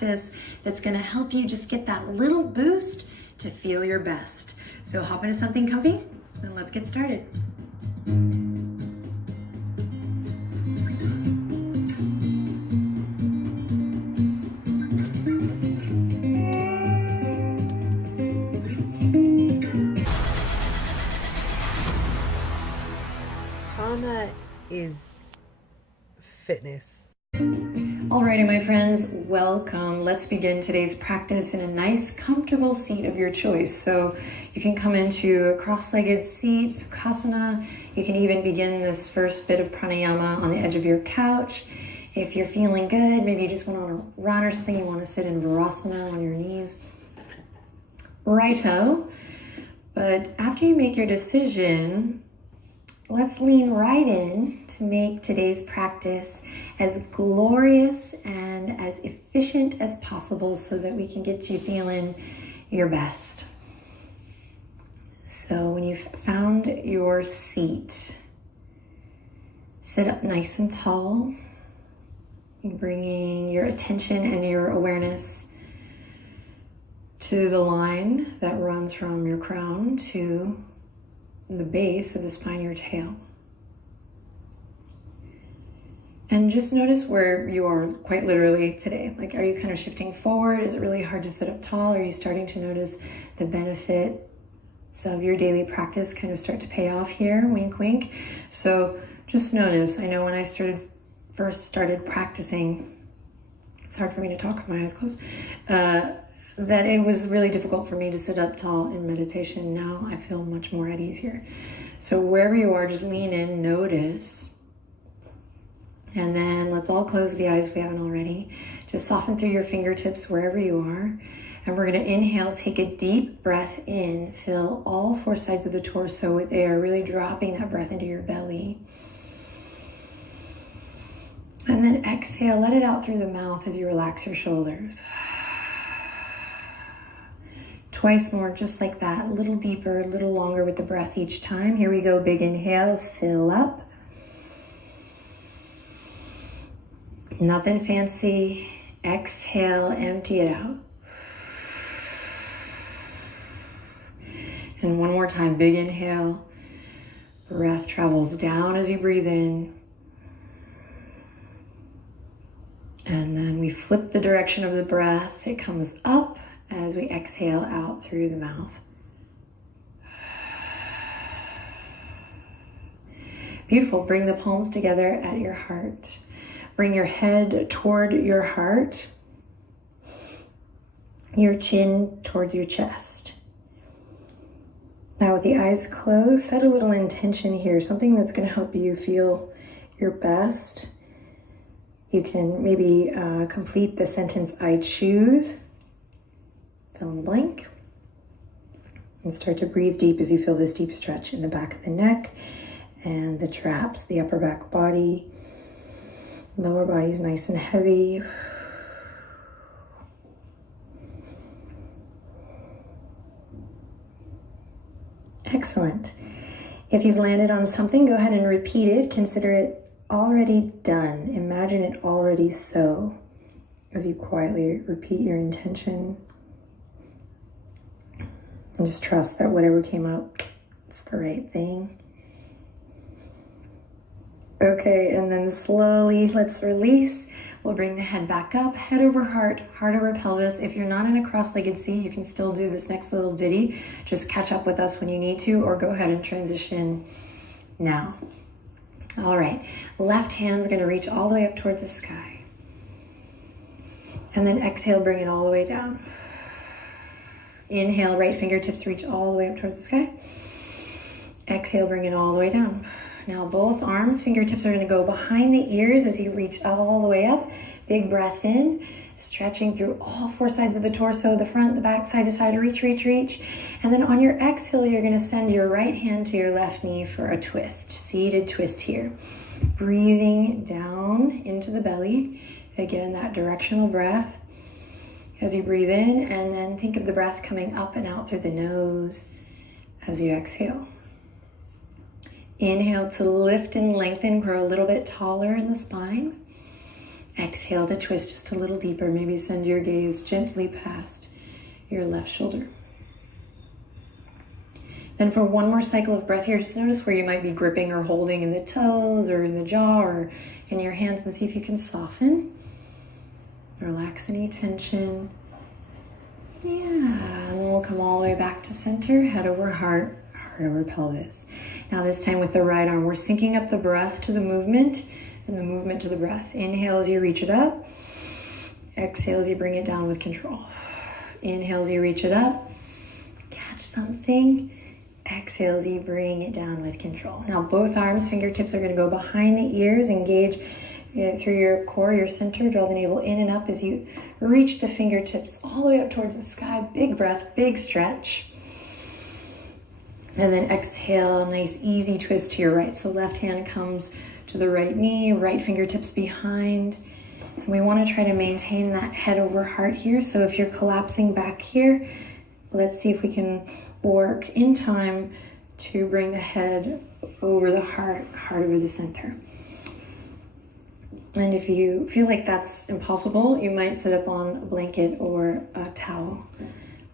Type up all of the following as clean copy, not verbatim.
practice that's gonna help you just get that little boost to feel your best. So hop into something comfy and let's get started. Is fitness. Alrighty, my friends, welcome. Let's begin today's practice in a nice, comfortable seat of your choice. So you can come into a cross-legged seat, Sukhasana. You can even begin this first bit of pranayama on the edge of your couch. If you're feeling good, maybe you just went on a run or something, you want to sit in Virasana on your knees. Righto. But after you make your decision, let's lean right in to make today's practice as glorious and as efficient as possible so that we can get you feeling your best. So when you've found your seat, sit up nice and tall, bringing your attention and your awareness to the line that runs from your crown to the base of the spine of your tail. And just notice where you are quite literally today. Like, are you kind of shifting forward? Is it really hard to sit up tall? Are you starting to notice the benefits of your daily practice kind of start to pay off here? Wink, wink. So just notice. I know when I first started practicing, it's hard for me to talk with my eyes closed, that it was really difficult for me to sit up tall in meditation. Now I feel much more at ease here. So wherever you are, just lean in, notice. And then let's all close the eyes if we haven't already. Just soften through your fingertips wherever you are. And we're gonna inhale, take a deep breath in, fill all four sides of the torso with air, really dropping that breath into your belly. And then exhale, let it out through the mouth as you relax your shoulders. Twice more, just like that, a little deeper, a little longer with the breath each time. Here we go, big inhale, fill up. Nothing fancy. Exhale, empty it out. And one more time, big inhale. Breath travels down as you breathe in. And then we flip the direction of the breath. It comes up as we exhale out through the mouth. Beautiful. Bring the palms together at your heart. Bring your head toward your heart. Your chin towards your chest. Now with the eyes closed, set a little intention here, something that's going to help you feel your best. You can maybe complete the sentence, I choose. Fill in the blank. And start to breathe deep as you feel this deep stretch in the back of the neck and the traps, the upper back body. Lower body's nice and heavy. Excellent. If you've landed on something, go ahead and repeat it. Consider it already done. Imagine it already so as you quietly repeat your intention. And just trust that whatever came out, it's the right thing. Okay, and then slowly let's release. We'll bring the head back up, head over heart, heart over pelvis. If you're not in a cross-legged seat, you can still do this next little ditty. Just catch up with us when you need to, or go ahead and transition now. All right, left hand's gonna reach all the way up towards the sky. And then exhale, bring it all the way down. Inhale, right fingertips reach all the way up towards the sky. Exhale, bring it all the way down. Now both arms, fingertips are going to go behind the ears as you reach all the way up. Big breath in, stretching through all four sides of the torso, the front, the back, side to side, reach, reach, reach. And then on your exhale, you're going to send your right hand to your left knee for a twist, seated twist here. Breathing down into the belly. Again, that directional breath as you breathe in, and then think of the breath coming up and out through the nose as you exhale. Inhale to lift and lengthen, grow a little bit taller in the spine. Exhale to twist just a little deeper. Maybe send your gaze gently past your left shoulder. Then for one more cycle of breath here, just notice where you might be gripping or holding in the toes or in the jaw or in your hands, and see if you can soften. Relax any tension. Yeah, and then we'll come all the way back to center, head over heart, heart over pelvis. Now this time with the right arm, we're syncing up the breath to the movement and the movement to the breath. Inhale as you reach it up. Exhale as you bring it down with control. Inhale as you reach it up. Catch something. Exhale as you bring it down with control. Now both arms, fingertips are going to go behind the ears. Engage through your core, your center. Draw the navel in and up as you reach the fingertips all the way up towards the sky. Big breath, big stretch. And then exhale, nice easy twist to your right. So left hand comes to the right knee, right fingertips behind. And we want to try to maintain that head over heart here. So if you're collapsing back here, let's see if we can work in time to bring the head over the heart, heart over the center. And if you feel like that's impossible, you might sit up on a blanket or a towel.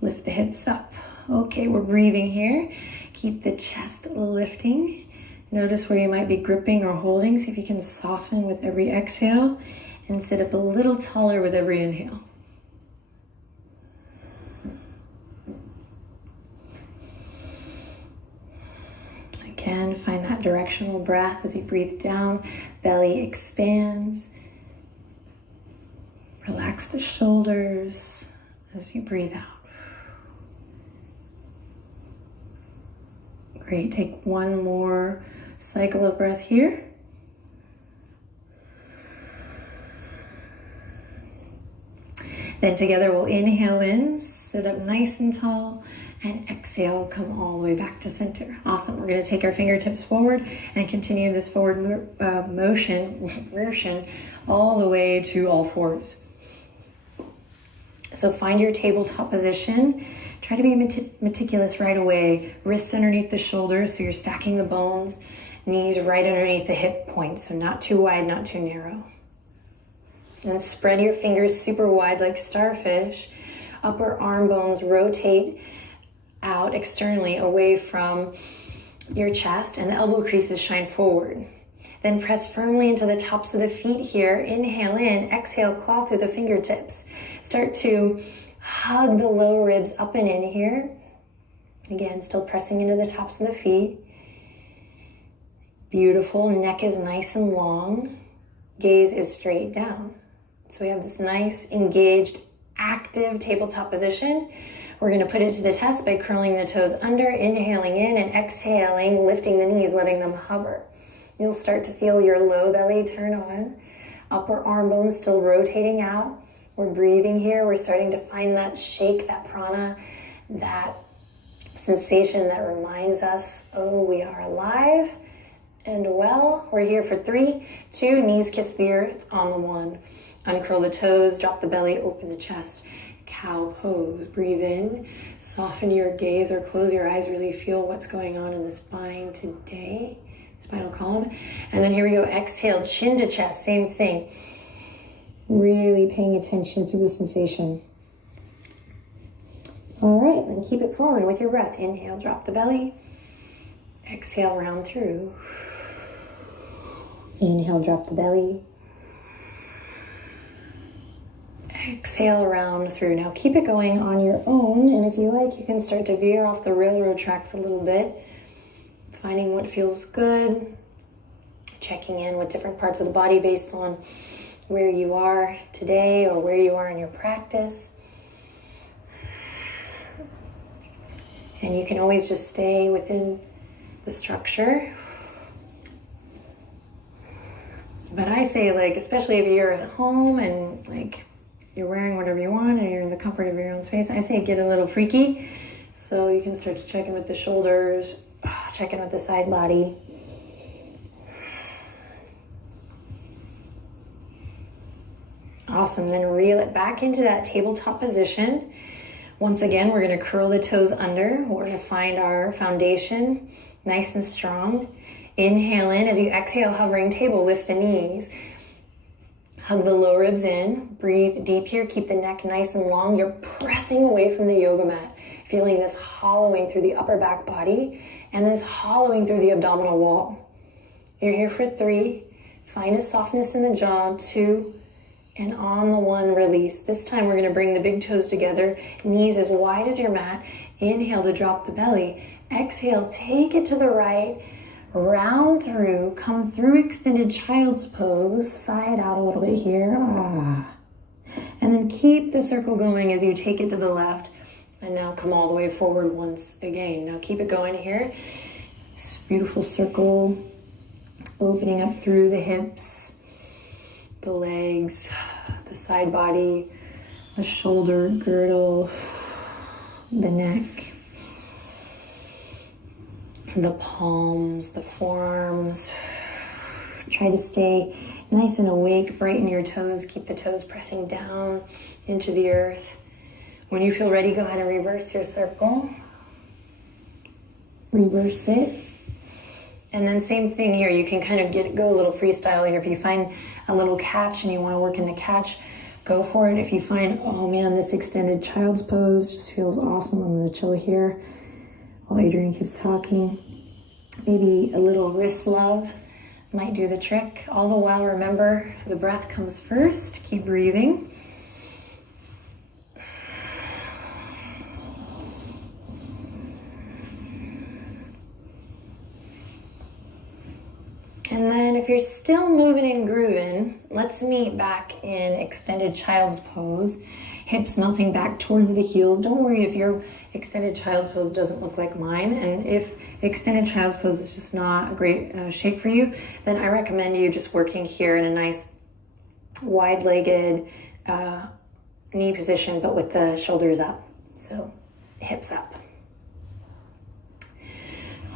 Lift the hips up. Okay, we're breathing here. Keep the chest lifting. Notice where you might be gripping or holding. See if you can soften with every exhale and sit up a little taller with every inhale. Again, find that directional breath as you breathe down. Belly expands. Relax the shoulders as you breathe out. Great, take one more cycle of breath here. Then together we'll inhale in, sit up nice and tall, and exhale, come all the way back to center. Awesome, we're gonna take our fingertips forward and continue this forward motion all the way to all fours. So find your tabletop position. Try to be meticulous right away. Wrists underneath the shoulders, so you're stacking the bones. Knees right underneath the hip points, so not too wide, not too narrow. And spread your fingers super wide like starfish. Upper arm bones rotate out externally away from your chest, and the elbow creases shine forward. Then press firmly into the tops of the feet here. Inhale in, exhale, claw through the fingertips. Start to hug the low ribs up and in here. Again, still pressing into the tops of the feet. Beautiful, neck is nice and long. Gaze is straight down. So we have this nice, engaged, active tabletop position. We're gonna put it to the test by curling the toes under, inhaling in and exhaling, lifting the knees, letting them hover. You'll start to feel your low belly turn on. Upper arm bones still rotating out. We're breathing here. We're starting to find that shake, that prana, that sensation that reminds us, oh, we are alive and well. We're here for 3, 2, knees kiss the earth on the 1. Uncurl the toes, drop the belly, open the chest. Cow pose. Breathe in, soften your gaze or close your eyes. Really feel what's going on in the spine today, spinal column. And then here we go. Exhale, chin to chest, same thing. Really paying attention to the sensation. All right, then keep it flowing with your breath. Inhale, drop the belly. Exhale, round through. Inhale, drop the belly. Exhale, round through. Now keep it going on your own, and if you like, you can start to veer off the railroad tracks a little bit, finding what feels good, checking in with different parts of the body based on where you are today or where you are in your practice. And you can always just stay within the structure. But I say, like, especially if you're at home and like you're wearing whatever you want and you're in the comfort of your own space, I say get a little freaky. So you can start to check in with the shoulders, check in with the side body. Awesome, then reel it back into that tabletop position. Once again, we're gonna curl the toes under. We're gonna find our foundation nice and strong. Inhale in, as you exhale, hovering table, lift the knees. Hug the low ribs in, breathe deep here, keep the neck nice and long. You're pressing away from the yoga mat, feeling this hollowing through the upper back body and this hollowing through the abdominal wall. You're here for 3. Find a softness in the jaw, 2, and on the 1, release. This time we're gonna bring the big toes together, knees as wide as your mat. Inhale to drop the belly. Exhale, take it to the right. Round through, come through extended child's pose, sigh it out a little bit here. And then keep the circle going as you take it to the left. And now come all the way forward once again. Now keep it going here. This beautiful circle, opening up through the hips, the legs, the side body, the shoulder girdle, the neck, the palms, the forearms. Try to stay nice and awake, brighten your toes, keep the toes pressing down into the earth. When you feel ready, go ahead and reverse your circle. Reverse it. And then same thing here, you can kind of go a little freestyle here. If you find a little catch and you want to work in the catch, go for it. If you find, oh man, this extended child's pose just feels awesome, I'm gonna chill here while Adrian keeps talking. Maybe a little wrist love might do the trick. All the while, remember, the breath comes first. Keep breathing. And then if you're still moving and grooving, let's meet back in extended child's pose. Hips melting back towards the heels. Don't worry if your extended child's pose doesn't look like mine. And if extended child's pose is just not a great shape for you, then I recommend you just working here in a nice wide-legged knee position, but with the shoulders up. So hips up.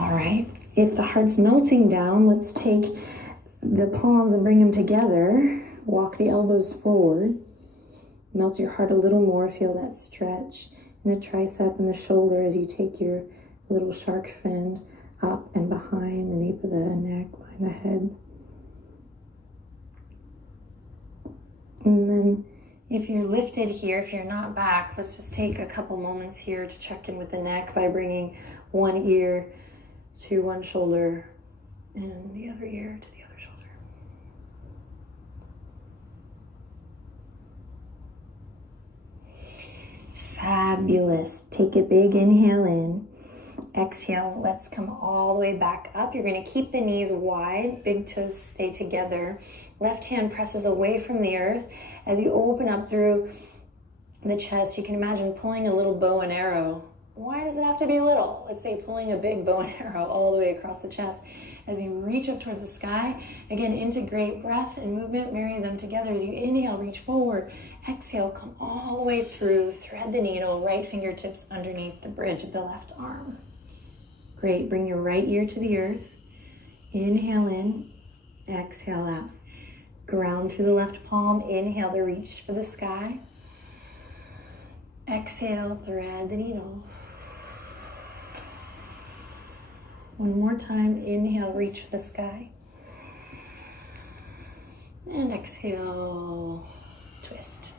All right. If the heart's melting down, let's take the palms and bring them together. Walk the elbows forward. Melt your heart a little more. Feel that stretch in the tricep and the shoulder as you take your little shark fin up and behind the nape of the neck, behind the head. And then if you're lifted here, if you're not back, let's just take a couple moments here to check in with the neck by bringing one ear to one shoulder and the other ear to the other shoulder. Fabulous. Take a big inhale in. Exhale, let's come all the way back up. You're going to keep the knees wide, big toes stay together. Left hand presses away from the earth. As you open up through the chest, you can imagine pulling a little bow and arrow. Why does it have to be little? Let's say pulling a big bow and arrow all the way across the chest. As you reach up towards the sky, again, integrate breath and movement, marry them together. As you inhale, reach forward. Exhale, come all the way through, thread the needle, right fingertips underneath the bridge of the left arm. Great, bring your right ear to the earth. Inhale in, exhale out. Ground through the left palm, inhale to reach for the sky. Exhale, thread the needle. One more time, inhale, reach for the sky. And exhale, twist.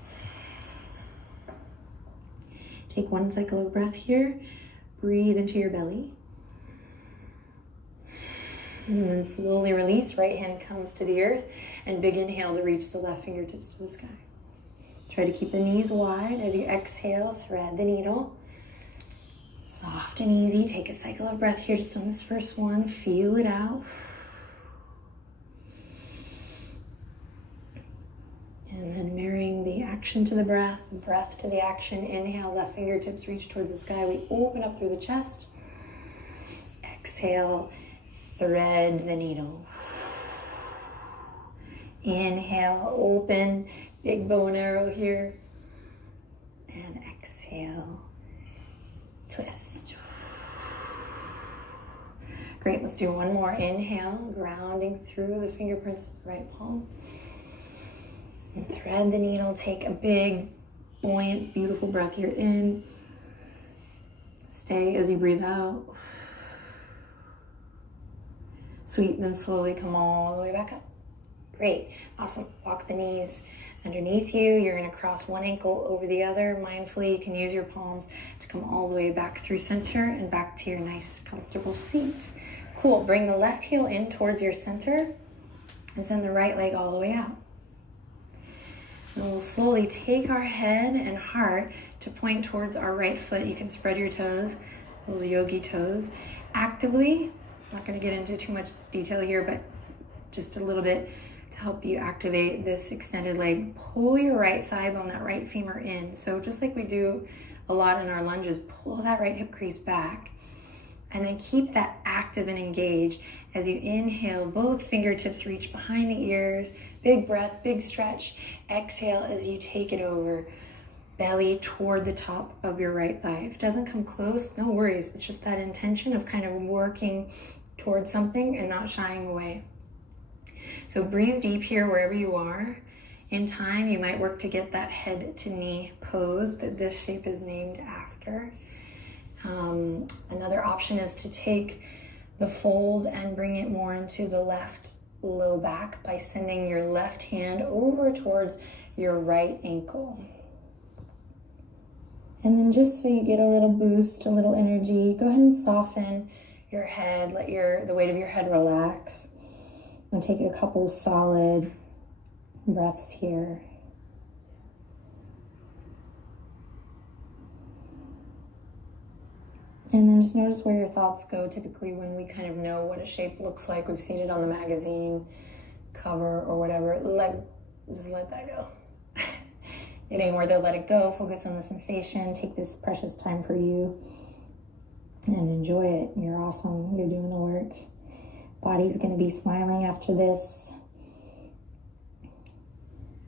Take one cycle of breath here. Breathe into your belly. And then slowly release. Right hand comes to the earth. And big inhale to reach the left fingertips to the sky. Try to keep the knees wide. As you exhale, thread the needle. Soft and easy. Take a cycle of breath here just on this first one. Feel it out. And then marrying the action to the breath to the action. Inhale, left fingertips reach towards the sky. We open up through the chest. Exhale, thread the needle. Inhale, open, big bow and arrow here. And exhale, twist. Great, let's do one more. Inhale, grounding through the fingerprints of the right palm. And thread the needle, take a big, buoyant, beautiful breath here in. Stay as you breathe out. Sweet, then slowly come all the way back up. Great, awesome. Walk the knees underneath you. You're gonna cross one ankle over the other. Mindfully, you can use your palms to come all the way back through center and back to your nice, comfortable seat. Cool, bring the left heel in towards your center and send the right leg all the way out. And we'll slowly take our head and heart to point towards our right foot. You can spread your toes, little yogi toes. Actively, not gonna get into too much detail here, but just a little bit to help you activate this extended leg. Pull your right thigh bone, that right femur in. So just like we do a lot in our lunges, pull that right hip crease back. And then keep that active and engaged as you inhale. Both fingertips reach behind the ears. Big breath, big stretch. Exhale as you take it over. Belly toward the top of your right thigh. If it doesn't come close, no worries. It's just that intention of kind of working towards something and not shying away. So breathe deep here wherever you are. In time, you might work to get that head to knee pose that this shape is named after. Another option is to take the fold and bring it more into the left low back by sending your left hand over towards your right ankle. And then just so you get a little boost, a little energy, go ahead and soften your head, let the weight of your head relax. And take a couple solid breaths here. And then just notice where your thoughts go. Typically when we kind of know what a shape looks like, we've seen it on the magazine cover or whatever, just let that go. It ain't worth it, let it go. Focus on the sensation. Take this precious time for you and enjoy it. You're awesome. You're doing the work. Body's gonna be smiling after this.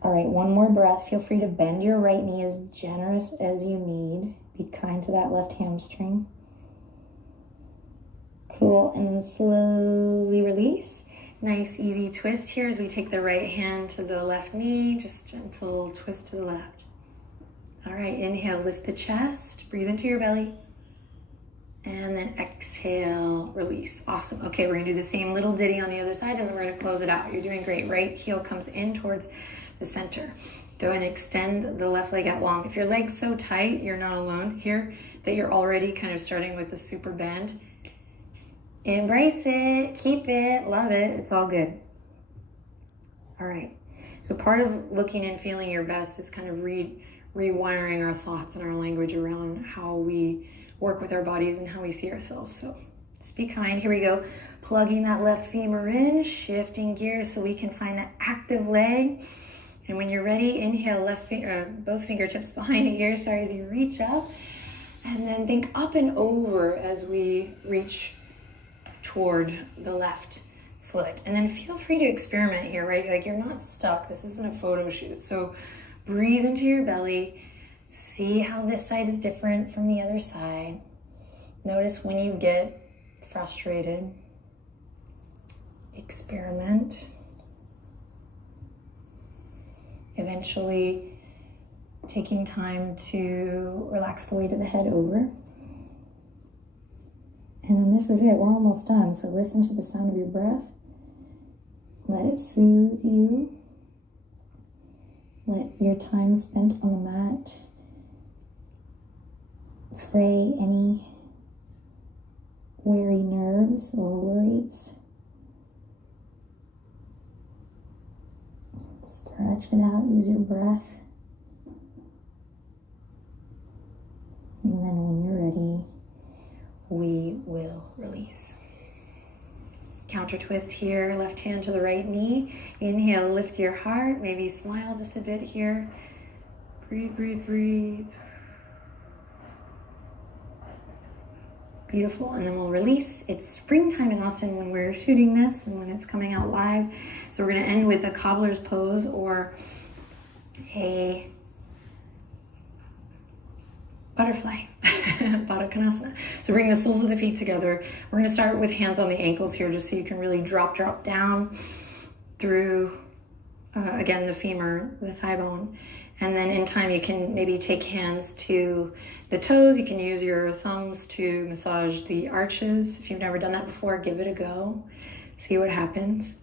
All right, one more breath. Feel free to bend your right knee as generous as you need. Be kind to that left hamstring. Cool, and then slowly release. Nice, easy twist here as we take the right hand to the left knee. Just gentle twist to the left. All right, inhale, lift the chest. Breathe into your belly. And then exhale, release. Awesome. Okay, we're gonna do the same little ditty on the other side and then we're gonna close it out. You're doing great. Right heel comes in towards the center. Go ahead and extend the left leg out long. If your leg's so tight, you're not alone here, that you're already kind of starting with the super bend. Embrace it, keep it, love it. It's all good. All right. So part of looking and feeling your best is kind of rewiring our thoughts and our language around how we work with our bodies and how we see ourselves. So just be kind. Here we go. Plugging that left femur in, shifting gears so we can find that active leg. And when you're ready, inhale, both fingertips behind the ear, as you reach up. And then think up and over as we reach toward the left foot. And then feel free to experiment here, right? Like you're not stuck. This isn't a photo shoot. So breathe into your belly. See how this side is different from the other side. Notice when you get frustrated. Experiment. Eventually taking time to relax the weight of the head over. And then this is it, we're almost done. So listen to the sound of your breath. Let it soothe you. Let your time spent on the mat fray any weary nerves or worries. Stretch it out, use your breath. And then when you're ready, we will release. Counter twist here, left hand to the right knee. Inhale, lift your heart, maybe smile just a bit here. Breathe, breathe, breathe. Beautiful, and then we'll release. It's springtime in Austin when we're shooting this and when it's coming out live. So we're gonna end with a cobbler's pose or a butterfly, Baddha Konasana. So bring the soles of the feet together. We're gonna start with hands on the ankles here just so you can really drop down through, again, the femur, the thigh bone. And then in time, you can maybe take hands to the toes. You can use your thumbs to massage the arches. If you've never done that before, give it a go. See what happens.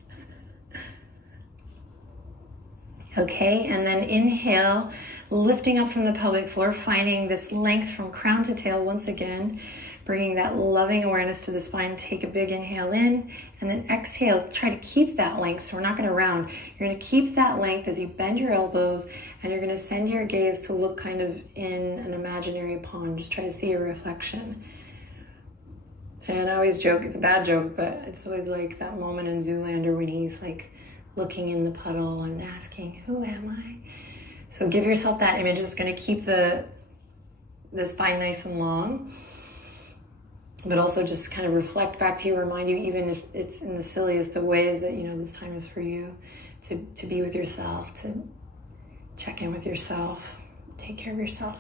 Okay, and then inhale, lifting up from the pelvic floor, finding this length from crown to tail once again, bringing that loving awareness to the spine. Take a big inhale in, and then exhale. Try to keep that length, so we're not going to round. You're going to keep that length as you bend your elbows, and you're going to send your gaze to look kind of in an imaginary pond. Just try to see your reflection. And I always joke, it's a bad joke, but it's always like that moment in Zoolander when he's like looking in the puddle and asking, who am I? So give yourself that image. It's going to keep the spine nice and long, but also just kind of reflect back to you, remind you, even if it's in the silliest of ways, that, you know, this time is for you to be with yourself, to check in with yourself, take care of yourself.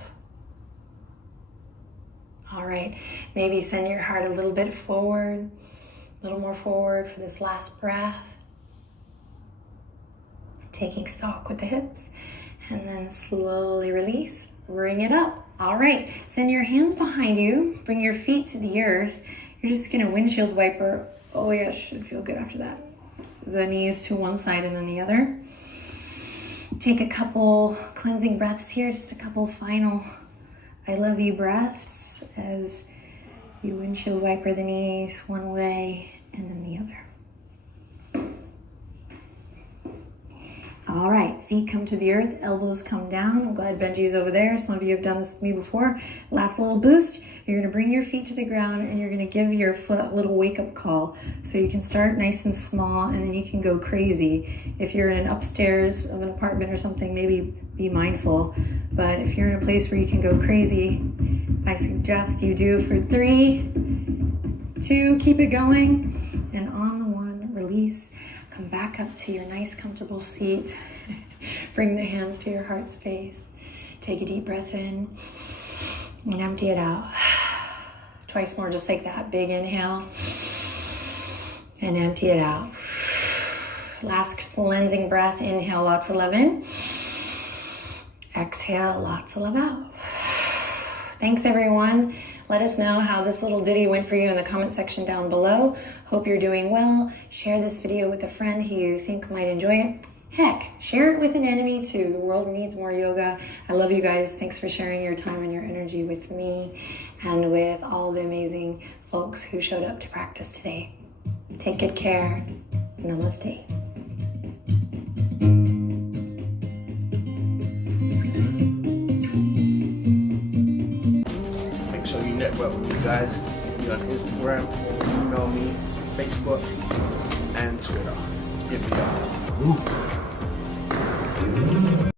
All right, maybe send your heart a little bit forward, a little more forward for this last breath. Taking stock with the hips, and then slowly release, bring it up. All right, send your hands behind you, bring your feet to the earth. You're just gonna windshield wiper. Oh yeah, should feel good after that. The knees to one side and then the other. Take a couple cleansing breaths here, just a couple final I love you breaths as you windshield wiper the knees one way and then the other. All right, feet come to the earth, elbows come down. I'm glad Benji's over there. Some of you have done this with me before. Last little boost. You're gonna bring your feet to the ground and you're gonna give your foot a little wake-up call. So you can start nice and small and then you can go crazy. If you're in an upstairs of an apartment or something, maybe be mindful. But if you're in a place where you can go crazy, I suggest you do for 3, 2, keep it going. And on the 1, release. Come back up to your nice comfortable seat. Bring the hands to your heart space. Take a deep breath in and empty it out. Twice more, just like that. Big inhale and empty it out. Last cleansing breath. Inhale, lots of love in. Exhale, lots of love out. Thanks everyone. Let us know how this little ditty went for you in the comment section down below. Hope you're doing well. Share this video with a friend who you think might enjoy it. Heck, share it with an enemy too. The world needs more yoga. I love you guys. Thanks for sharing your time and your energy with me and with all the amazing folks who showed up to practice today. Take good care. Namaste. Network with you guys. You're on Instagram, email me, Facebook, and Twitter. Hit me up. Woo.